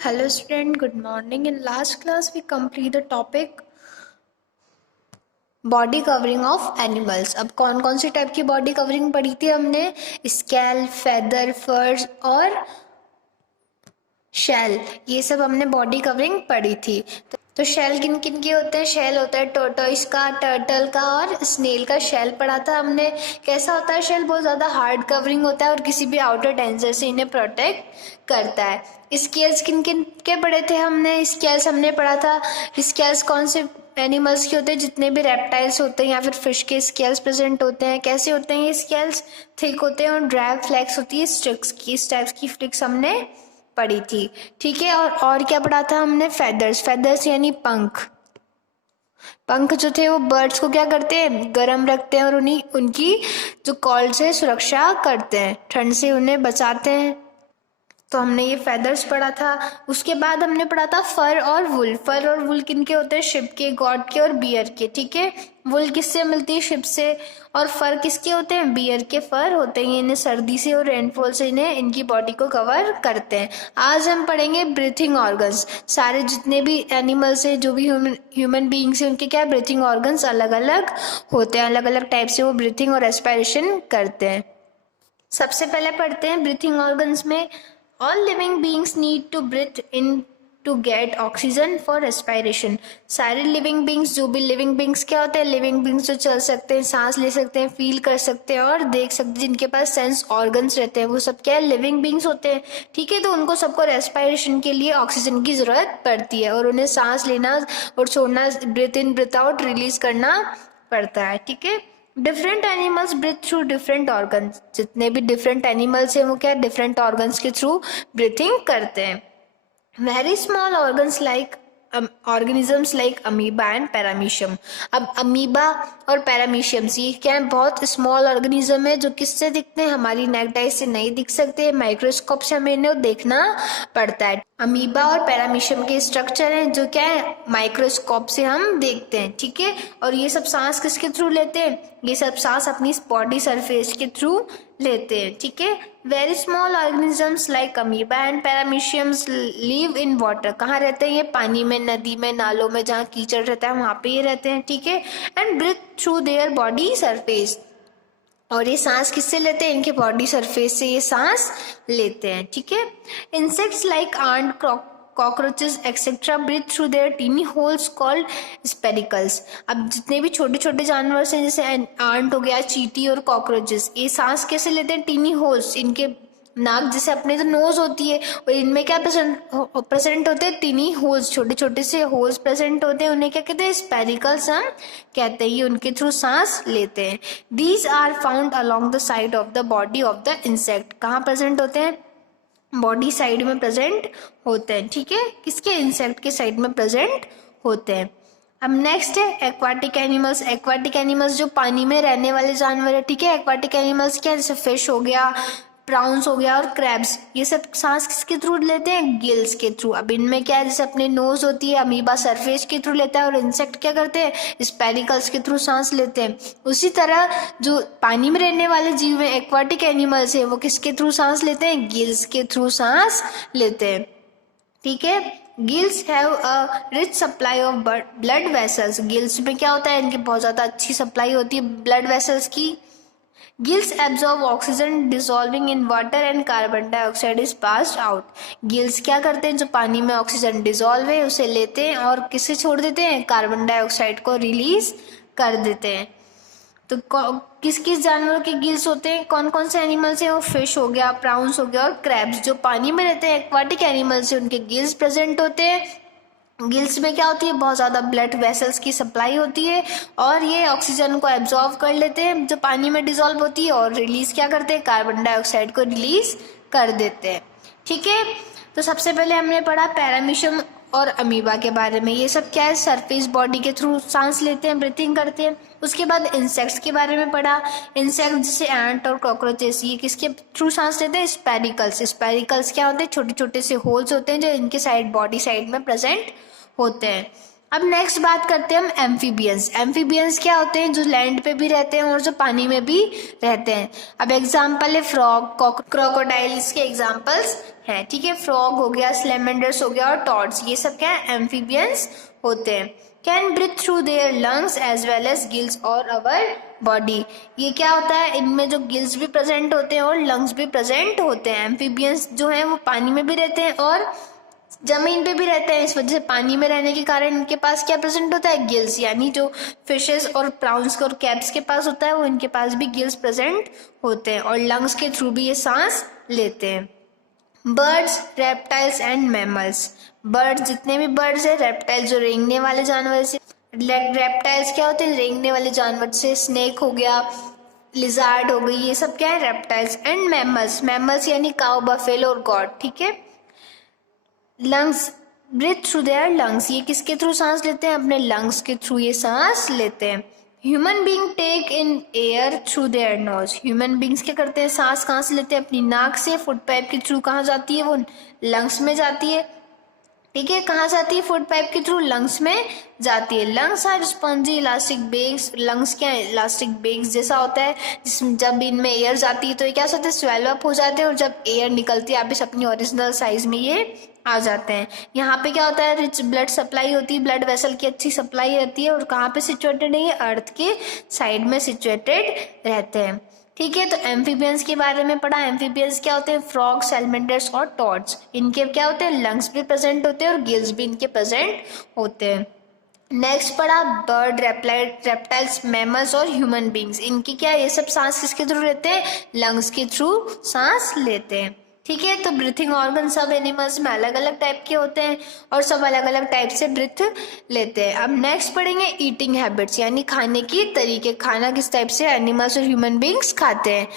Hello student, good morning. In last class we complete the topic body covering of animals. अब कौन कौन सी type की body covering पढ़ी थी हमने? स्कैल्प, फेदर, फर्स और शेल, ये सब हमने बॉडी कवरिंग पढ़ी थी। तो शेल किन किन के होते हैं? शेल होता है टोर्टोइस का, टर्टल का और स्नेल का शेल पढ़ा था हमने। कैसा होता है शेल? बहुत ज़्यादा हार्ड कवरिंग होता है और किसी भी आउटर डेंजर से इन्हें प्रोटेक्ट करता है। स्केल्स किन किन के पढ़े थे हमने? स्केल्स हमने पढ़ा था। स्केल्स कौन से एनिमल्स के होते हैं? जितने भी रेप्टाइल्स होते हैं या फिर फिश के स्केल्स प्रेजेंट होते हैं। कैसे होते हैं ये स्केल्स? थिक होते हैं और ड्रैग फ्लैक्स होती है स्ट्रिक्स की। इस टाइप्स की फ्लिक्स हमने पढ़ी थी, ठीक है। और क्या पढ़ा था हमने? फेदर्स। फेदर्स यानी पंख। पंख जो थे वो बर्ड्स को क्या करते हैं? गर्म रखते हैं और उन्हीं उनकी जो कॉल्ड से सुरक्षा करते हैं, ठंड से उन्हें बचाते हैं। तो हमने ये फेदर्स पढ़ा था। उसके बाद हमने पढ़ा था फर और वुल। फर और वुल किनके होते हैं? शिप के, गॉड के और बियर के, ठीक है। वुल किससे मिलती है? शिप से। और फर किसके होते हैं? बियर के फर होते हैं। इन्हें सर्दी से और रेनफॉल से इन्हें इनकी बॉडी को कवर करते हैं। आज हम पढ़ेंगे ब्रीथिंग ऑर्गन्स। सारे जितने भी एनिमल्स हैं, जो भी ह्यूमन बीइंग्स हैं, उनके क्या ब्रीथिंग ऑर्गन्स अलग अलग होते हैं। अलग अलग टाइप से वो ब्रीथिंग और रेस्पिरेशन करते हैं। सबसे पहले पढ़ते हैं ब्रीथिंग ऑर्गन्स में। All living beings need to breathe in to get oxygen for respiration. सारे लिविंग बीइंग्स, जो भी लिविंग बीइंग्स क्या होते हैं? लिविंग बीइंग्स जो चल सकते हैं, सांस ले सकते हैं, फील कर सकते हैं और देख सकते हैं, जिनके पास सेंस ऑर्गन्स रहते हैं, वो सब क्या है? लिविंग बीइंग्स होते हैं, ठीक है। तो उनको सबको रेस्पिरेशन के लिए ऑक्सीजन की जरूरत पड़ती है और उन्हें सांस लेना और छोड़ना, breathe in breathe out release करना पड़ता है, ठीक है। Different animals breathe through different organs. जितने भी डिफरेंट एनिमल्स हैं वो क्या डिफरेंट ऑर्गन्स के थ्रू ब्रीथिंग करते हैं। Very small organs like organisms like amoeba and paramecium. अब अमीबा और पैरामीशियम्स ये क्या है? बहुत स्मॉल ऑर्गेनिज्म है जो किससे दिखते हैं? हमारी नेक्ड आई से नहीं दिख सकते, माइक्रोस्कोप से हमें इन्हें देखना पड़ता है। अमीबा और पैरामीशियम के स्ट्रक्चर हैं जो क्या है? माइक्रोस्कोप से हम देखते हैं, ठीक है। और ये सब सांस किसके थ्रू लेते हैं? ये सब सांस अपनी बॉडी सरफेस के थ्रू लेते हैं, ठीक है। Very small organisms like amoeba and parameciums live in water. कहाँ रहते हैं ये? पानी में, नदी में, नालों में, जहाँ कीचड़ रहता है वहां पे ये रहते हैं, ठीक है। And breathe through their body surface. और ये सांस किससे लेते हैं? इनके बॉडी सरफेस से ये सांस लेते हैं, ठीक है। Insects like ant, cockroaches etcetera breathe through their tiny holes called spiracles. अब जितने भी छोटे छोटे जानवर हैं, जैसे आंट हो गया, चींटी और कॉकरोचेस, ये सांस कैसे लेते हैं? टीनी होल्स, इनके नाक जैसे अपने तो नोज होती है और इनमें क्या प्रेजेंट होते हैं? टीनी होल्स, छोटे छोटे से होल्स प्रेजेंट होते हैं। उन्हें क्या कहते हैं? स्पेरिकल्स हम कहते हैं। ये उनके थ्रू सांस लेते हैं। These are found along the side of the body of the insect. कहाँ प्रेजेंट होते हैं? बॉडी साइड में प्रेजेंट होते हैं, ठीक है। किसके? इंसेक्ट के साइड में प्रेजेंट होते हैं। अब नेक्स्ट है एक्वाटिक एनिमल्स। एक्वाटिक एनिमल्स जो पानी में रहने वाले जानवर है, ठीक है। एक्वाटिक एनिमल्स क्या है? जैसे फिश हो गया, प्राउंस हो गया और क्रैब्स, ये सब सांस किसके थ्रू लेते हैं? गिल्स के थ्रू। अब इनमें क्या है? जैसे अपने नोज होती है, अमीबा सरफेस के थ्रू लेता है और इंसेक्ट क्या करते हैं? स्पेरिकल्स के थ्रू सांस लेते हैं। उसी तरह जो पानी में रहने वाले जीव हैं, एक्वाटिक एनिमल्स है, वो किसके थ्रू सांस लेते हैं? गिल्स के थ्रू सांस लेते हैं, ठीक है। Gills have a rich supply of blood vessels. Gills में क्या होता है? इनकी बहुत ज्यादा अच्छी सप्लाई होती है ब्लड वेसल्स की। Gills absorb oxygen dissolving in water and carbon dioxide is passed out. Gills क्या करते हैं? जो पानी में ऑक्सीजन डिसॉल्व है उसे लेते हैं और किसे छोड़ देते हैं? कार्बन डाइऑक्साइड को रिलीज कर देते हैं। तो किस किस जानवरों के गिल्स होते हैं? कौन कौन से एनिमल्स हैं? वो फिश हो गया, प्राउंस हो गया और क्रैब्स। जो पानी में रहते हैं एक्वाटिक एनिमल्स हैं, उनके गिल्स प्रेजेंट होते हैं। गिल्स में क्या होती है? बहुत ज़्यादा ब्लड वेसल्स की सप्लाई होती है और ये ऑक्सीजन को एब्जॉर्व कर लेते हैं जो पानी में डिसॉल्व होती है और रिलीज क्या करते हैं? कार्बन डाइऑक्साइड को रिलीज कर देते हैं, ठीक है। तो सबसे पहले हमने पढ़ा पैरामीशियम और अमीबा के बारे में। ये सब क्या है? सरफेस बॉडी के थ्रू सांस लेते हैं, ब्रीथिंग करते हैं। उसके बाद इंसेक्ट्स के बारे में पढ़ा। इंसेक्ट जैसे एंट और कॉकरोचेस, ये किसके थ्रू सांस लेते हैं? स्पेरिकल्स। स्पेरिकल्स क्या होते हैं? छोटे छोटे से होल्स होते हैं जो इनके साइड, बॉडी साइड में प्रेजेंट होते हैं। अब नेक्स्ट बात करते हैं हम एम्फीबियंस। एम्फीबियंस क्या होते हैं? जो लैंड पे भी रहते हैं और जो पानी में भी रहते हैं। अब एग्जाम्पल है फ्रॉग, क्रोकोडाइल, इसके एग्जाम्पल्स हैं, ठीक है। फ्रॉग हो गया, स्लेमेंडर्स हो गया और टॉड्स, ये सब क्या है? एम्फीबियंस होते हैं। Can breathe through their lungs as well as gills और अवर बॉडी। ये क्या होता है? इनमें जो गिल्स भी प्रेजेंट होते हैं और लंग्स भी प्रेजेंट होते हैं। एम्फीबियंस जो हैं वो पानी में भी रहते हैं और जमीन पे भी रहते हैं। इस वजह से पानी में रहने के कारण इनके पास क्या प्रेजेंट होता है? गिल्स, यानी जो फिशेस और प्राउंस और कैप्स के पास होता है वो इनके पास भी गिल्स प्रेजेंट होते हैं और लंग्स के थ्रू भी ये सांस लेते हैं। Birds, reptiles and mammals. Birds, जितने भी बर्ड्स है, रेप्टाइल्स जो रेंगने वाले जानवर से, रेप्टाइल्स क्या होते हैं? रेंगने वाले जानवर से, स्नेक हो गया, लिजार्ड हो गई, ये सब क्या है? रेप्टाइल्स। एंड मैमल्स, मैमल्स यानी काउ, बफेलो और गॉट, ठीक है। Lungs, breathe through their lungs, ये किसके थ्रू सांस लेते हैं? अपने लंग्स के थ्रू ये सांस लेते हैं। Human being take in air through their nose. Human beings क्या करते हैं? सांस कहाँ से लेते हैं? अपनी नाक से। फुट पाइप के थ्रू कहाँ जाती है? वो लंग्स में जाती है, ठीक है। कहाँ जाती है? फुट पाइप के थ्रू लंग्स में जाती है। Lungs are spongy elastic bags. Lungs क्या है? इलास्टिक बेग्स जैसा होता है, जिसमें जब इनमें एयर जाती है तो ये क्या होते हैं? स्वेलो अप हो जाते हैं और जब एयर निकलती है वापस अपनी ओरिजिनल साइज में ये आ जाते हैं। यहाँ पे क्या होता है? रिच ब्लड सप्लाई होती है, ब्लड वेसल की अच्छी सप्लाई रहती है और कहाँ पे सिचुएटेड है? ये अर्थ के साइड में सिचुएटेड रहते हैं, ठीक है। तो एम्फीबियंस के बारे में पढ़ा। एम्फीबियंस क्या होते हैं? फ्रॉग, सैलमेंडर्स और टॉड्स। इनके क्या होते हैं? लंग्स भी प्रेजेंट होते हैं और गिल्स भी इनके प्रेजेंट होते हैं। नेक्स्ट पढ़ा बर्ड, रेप्टाइल्स, मैमल्स और ह्यूमन बींग्स। इनकी क्या, ये सब सांस किसके थ्रू लेते हैं? लंग्स के थ्रू सांस लेते हैं, ठीक है। तो ब्रीथिंग ऑर्गन सब एनिमल्स में अलग अलग टाइप के होते हैं और सब अलग अलग टाइप से ब्रीथ लेते हैं। अब नेक्स्ट पढ़ेंगे ईटिंग हैबिट्स, यानी खाने की तरीके। खाना किस टाइप से एनिमल्स और ह्यूमन बींग्स खाते हैं।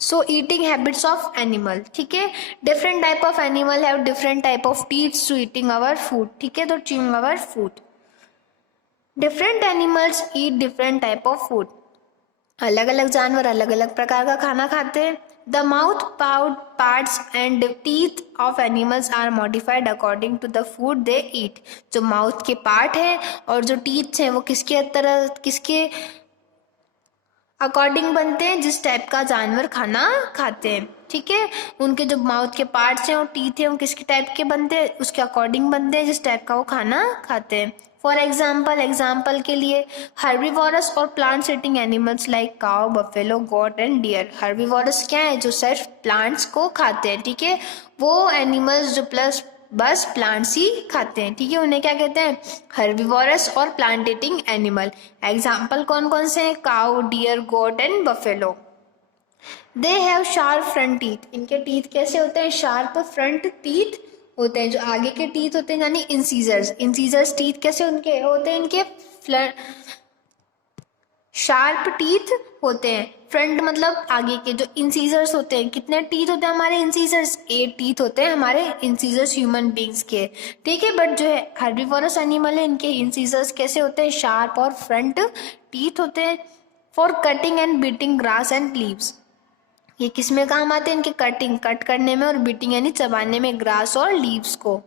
So eating habits of animal, ठीक है। Different type of animal have different type of teeths to eating our food, ठीक है। तो chewing our food, different animals eat different type of food. अलग अलग जानवर अलग अलग प्रकार का खाना खाते हैं। The mouth, parts and teeth of animals are modified according to the food they eat. जो माउथ के पार्ट है और जो टीथ हैं वो किसके तरह, किसके अकॉर्डिंग बनते हैं? जिस टाइप का जानवर खाना खाते हैं, ठीक है। उनके जो माउथ के पार्ट्स हैं और टीथ हैं वो किसके टाइप के बनते हैं? उसके अकॉर्डिंग बनते हैं जिस टाइप का वो खाना खाते हैं। फॉर एग्जाम्पल के लिए हर्बीवोरस और plants eating animals like cow, buffalo, goat and deer. Herbivorous क्या है? जो सिर्फ प्लांट्स को खाते हैं, ठीक है। वो एनिमल्स जो बस प्लांट्स ही खाते हैं, ठीक है, उन्हें क्या कहते हैं? हर्बीवोरस और प्लांट ईटिंग एनिमल। एग्जाम्पल कौन कौन से हैं? Cow, deer, goat and buffalo. They have sharp front teeth. इनके टीथ कैसे होते हैं? शार्प फ्रंट टीथ होते हैं। जो आगे के टीथ होते हैं यानी इंसीजर्स टीथ कैसे उनके होते हैं? इनके शार्प टीथ होते हैं। फ्रंट मतलब आगे के। जो इंसीजर्स होते हैं, कितने टीथ होते हैं हमारे इंसीजर्स? 8 टीथ होते हैं हमारे इंसीजर्स ह्यूमन बींग्स के, ठीक है। बट जो है हर्बीवोरस एनिमल है, इनके इंसीजर्स कैसे होते हैं? शार्प और फ्रंट टीथ होते हैं। For cutting and beating grass and leaves. ये किस में काम आते हैं? इनके कट करने में और बीटिंग यानी चबाने में ग्रास और लीव्स को।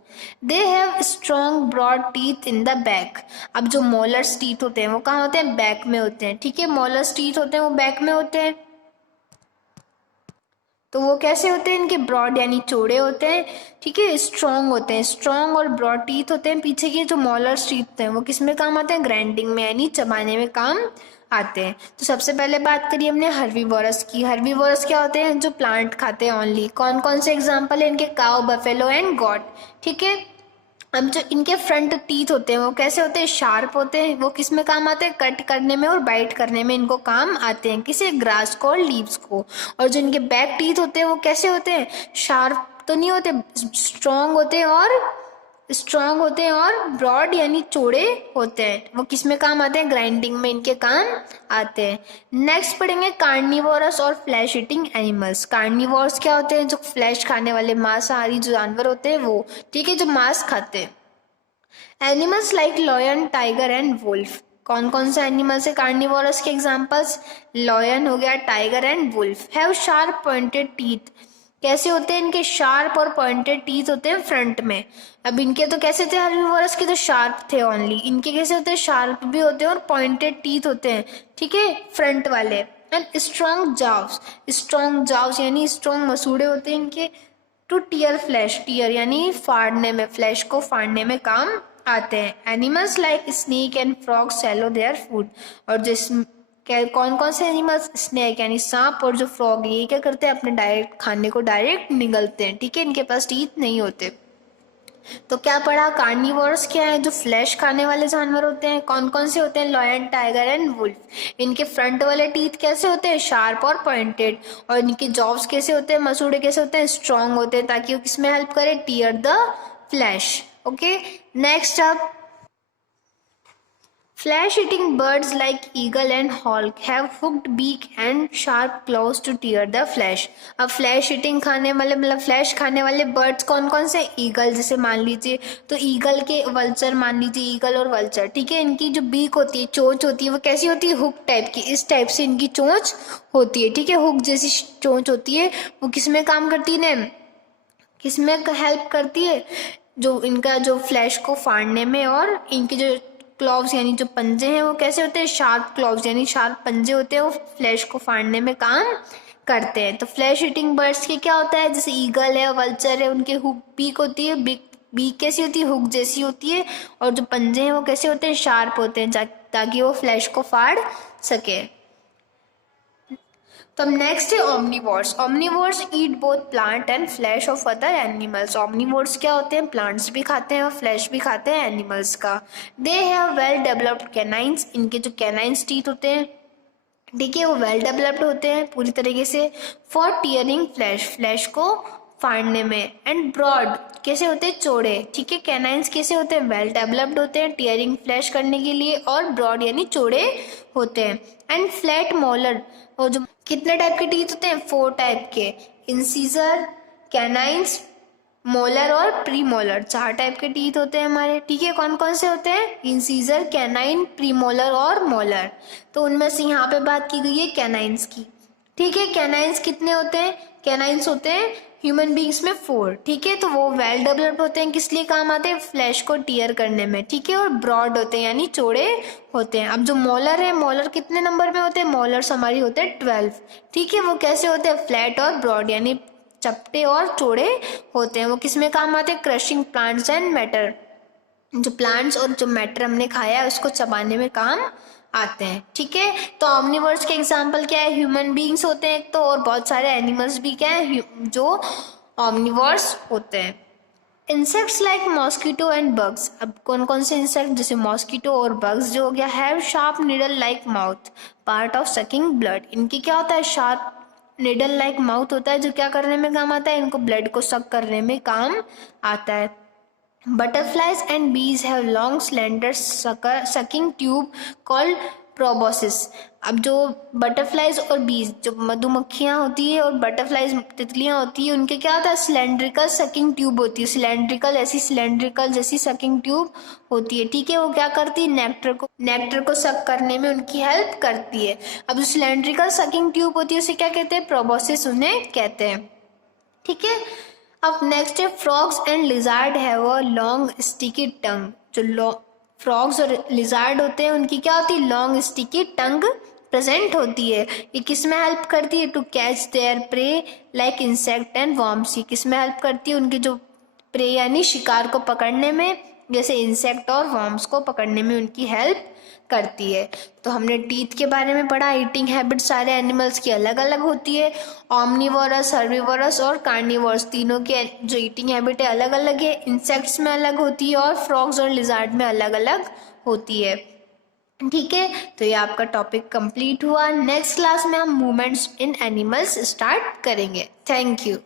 They have strong broad teeth in the back. अब जो मोलर्स टीथ होते हैं वो कहाँ होते हैं? बैक में होते हैं, ठीक है। मोलर्स टीथ होते हैं वो बैक में होते हैं। तो वो कैसे होते हैं? इनके ब्रॉड यानी चौड़े होते हैं, ठीक है। स्ट्रॉन्ग होते हैं, स्ट्रॉन्ग और ब्रॉड टीथ होते हैं। पीछे के जो मोलर्स टीथ हैं वो किस में काम आते हैं? ग्राइंडिंग में यानी चबाने में काम आते हैं। तो सबसे पहले बात करिए हमने हर्बीवोरस की। हर्बीवोरस क्या होते हैं? जो प्लांट खाते हैं ओनली। कौन कौन से एग्जाम्पल है इनके? काउ, बफेलो एंड गॉट, ठीक है। अब जो इनके फ्रंट टीथ होते हैं वो कैसे होते हैं? शार्प होते हैं। वो किस में काम आते हैं? कट करने में और बाइट करने में इनको काम आते हैं। किसे? ग्रास को और लीव्स को। और जो इनके बैक टीथ होते हैं वो कैसे होते हैं? शार्प तो नहीं होते, स्ट्रॉन्ग होते हैं और ब्रॉड यानी चौड़े होते हैं। वो किस में काम आते हैं? ग्राइंडिंग में इनके काम आते हैं। नेक्स्ट पढ़ेंगे कार्निवोरस और फ्लैश ईटिंग एनिमल्स। कार्निवोरस क्या होते हैं? जो फ्लैश खाने वाले मांसाहारी जो जानवर होते हैं वो, ठीक है, जो मांस खाते हैं। Animals like lion, tiger and wolf. कौन कौन से एनिमल्स है कार्निवोरस के एग्जाम्पल्स? लॉयन हो गया, tiger and wolf. Have sharp pointed teeth. कैसे होते हैं, इनके शार्प और पॉइंटेड टीथ होते हैं फ्रंट में। अब इनके तो कैसे थे हर्बीवोरस के, तो शार्प थे ओनली, इनके कैसे होते हैं, शार्प भी होते हैं और पॉइंटेड टीथ होते हैं, ठीक है, फ्रंट वाले। एंड स्ट्रॉन्ग जाव्स, स्ट्रॉन्ग जाव्स यानी स्ट्रॉन्ग मसूड़े होते हैं इनके। टू टीयर फ्लैश, टीयर यानी फाड़ने में, फ्लैश को फाड़ने में काम आते हैं। Animals like snake and frog swallow their food, और जिस कौन कौन से एनिमल्स, स्नेक यानी सांप और जो फ्रॉग, ये क्या करते हैं, अपने डायरेक्ट खाने को डायरेक्ट निगलते हैं, ठीक है, इनके पास टीथ नहीं होते। तो क्या पढ़ा, कार्निवोरस क्या है, जो फ्लैश खाने वाले जानवर होते हैं, कौन कौन से होते हैं, लॉयन, टाइगर एंड वुल्फ। इनके फ्रंट वाले टीथ कैसे होते हैं, शार्प और पॉइंटेड, और इनके जॉब्स कैसे होते हैं, मसूड़े कैसे होते हैं, स्ट्रॉन्ग होते हैं, ताकि वो किसमें हेल्प करे, tier the flash. Okay, next up, flesh-eating birds like eagle and hawk have hooked beak and sharp claws to tear the flesh. अब फ्लैश ईटिंग खाने वाले मतलब फ्लैश खाने वाले बर्ड्स कौन कौन से, ईगल जैसे मान लीजिए, तो ईगल के वल्चर मान लीजिए, ईगल और वल्चर, ठीक है, इनकी जो बीक होती है, चोंच होती है, वो कैसी होती है, हुक टाइप की, इस टाइप से इनकी चोंच होती है, ठीक है, हुक जैसी चोंच होती है। वो किसमें काम करती है, किसमें हेल्प करती है, जो इनका जो फ्लैश को फाड़ने में, और इनके जो क्लॉव्स यानी जो पंजे हैं वो कैसे होते हैं, शार्प क्लॉव्स यानी शार्प पंजे होते हैं, वो फ्लैश को फाड़ने में काम करते हैं। तो फ्लैश ईटिंग बर्ड्स के क्या होता है, जैसे ईगल है, वल्चर है, उनके हुक बीक होती है, बीक कैसी होती है, हुक जैसी होती है, और जो पंजे हैं वो कैसे होते हैं, शार्प होते हैं, ताकि वो फ्लैश को फाड़ सके। तो अब नेक्स्ट है omnivores. Omnivores eat both plant and flash of other animals. Omnivores क्या होते हैं, प्लांट्स भी खाते हैं और फ्लैश भी खाते हैं एनिमल्स का। They have well developed canines, इनके जो कैनाइंस टीथ होते हैं, ठीक है, वो वेल डेवलप्ड होते हैं पूरी तरीके से, फॉर टीयरिंग फ्लैश, फ्लैश को फाड़ने में। एंड ब्रॉड कैसे होते हैं, चौड़े, ठीक है, कैनाइंस कैसे होते हैं, वेल डेवलप्ड होते हैं टीयरिंग फ्लैश करने के लिए, और ब्रॉड यानी चौड़े होते हैं। एंड फ्लैट मोलर, और जो कितने टाइप के टीथ होते हैं, 4 टाइप के, इंसीजर, कैनाइंस, मोलर और प्रीमोलर, 4 टाइप के टीथ होते हैं हमारे, ठीक है। कौन कौन से होते हैं, इंसीजर, कैनाइन, प्रीमोलर और मोलर। तो उनमें से यहाँ पे बात की गई है कैनाइंस की, ठीक है। कैनाइंस कितने होते हैं, कैनाइंस होते हैं ह्यूमन बींग्स में 4, ठीक है। तो वो वेल डेवलप्ड होते हैं, किस लिए काम आते हैं, फ्लैश को टीयर करने में, ठीक है, और ब्रॉड होते हैं यानी चौड़े होते हैं। अब जो मोलर है, मोलर कितने नंबर में होते हैं, मोलर्स हमारी होते हैं 12, ठीक है। वो कैसे होते हैं, फ्लैट और ब्रॉड यानी चपटे और चौड़े होते हैं। वो किस में काम आते हैं, क्रशिंग प्लांट्स एंड मैटर, जो प्लांट्स और जो मैटर हमने खाया है उसको चबाने में काम आते हैं, ठीक है। तो ओमनिवर्स के एग्जाम्पल क्या है, ह्यूमन बींग्स होते हैं एक तो, और बहुत सारे एनिमल्स भी क्या है जो ओमनिवर्स होते हैं। Insects like mosquito and bugs, अब कौन कौन से इंसेक्ट, जैसे मॉस्किटो और बग्स जो हो गया, have sharp needle like mouth, part of sucking blood. इनकी क्या होता है, शार्प निडल लाइक माउथ होता है, जो क्या करने में काम आता है, इनको ब्लड को सक करने में काम आता है। Butterflies and bees have long slender sucking tube called proboscis. अब जो बटरफ्लाइज और बीज, जो मधुमक्खियाँ होती है और बटरफ्लाइज तितलियाँ होती है, उनके क्या होता है, सिलेंड्रिकल सकिंग ट्यूब होती है, सिलेंड्रिकल ऐसी सिलेंड्रिकल जैसी सकिंग ट्यूब होती है, ठीक है। वो क्या करती है, नेक्टर को सक करने में उनकी हेल्प करती है। अब जो सिलेंड्रिकल सकिंग ट्यूब होती है उसे क्या कहते हैं, प्रोबोसिस उन्हें कहते हैं, ठीक है। अब नेक्स्ट है frogs and lizard have a long sticky tongue. जो फ्रॉग्स और लिजार्ड होते हैं उनकी क्या होती है, लॉन्ग स्टिकी टंग प्रेजेंट होती है। ये किस में हेल्प करती है, to catch their prey like insect and worms. ये किस में हेल्प करती है, उनके जो प्रे यानी शिकार को पकड़ने में, जैसे इंसेक्ट और वर्म्स को पकड़ने में उनकी हेल्प करती है। तो हमने टीथ के बारे में पढ़ा, ईटिंग हैबिट सारे एनिमल्स की अलग अलग होती है, ओमनिवोरस, हर्बीवोरस और कार्निवोरस तीनों के जो ईटिंग हैबिट है अलग अलग है, इंसेक्ट्स में अलग होती है और फ्रॉग्स और लिजार्ड में अलग अलग होती है, ठीक है। तो ये आपका टॉपिक कंप्लीट हुआ। नेक्स्ट क्लास में हम मूवमेंट्स इन एनिमल्स स्टार्ट करेंगे। Thank you.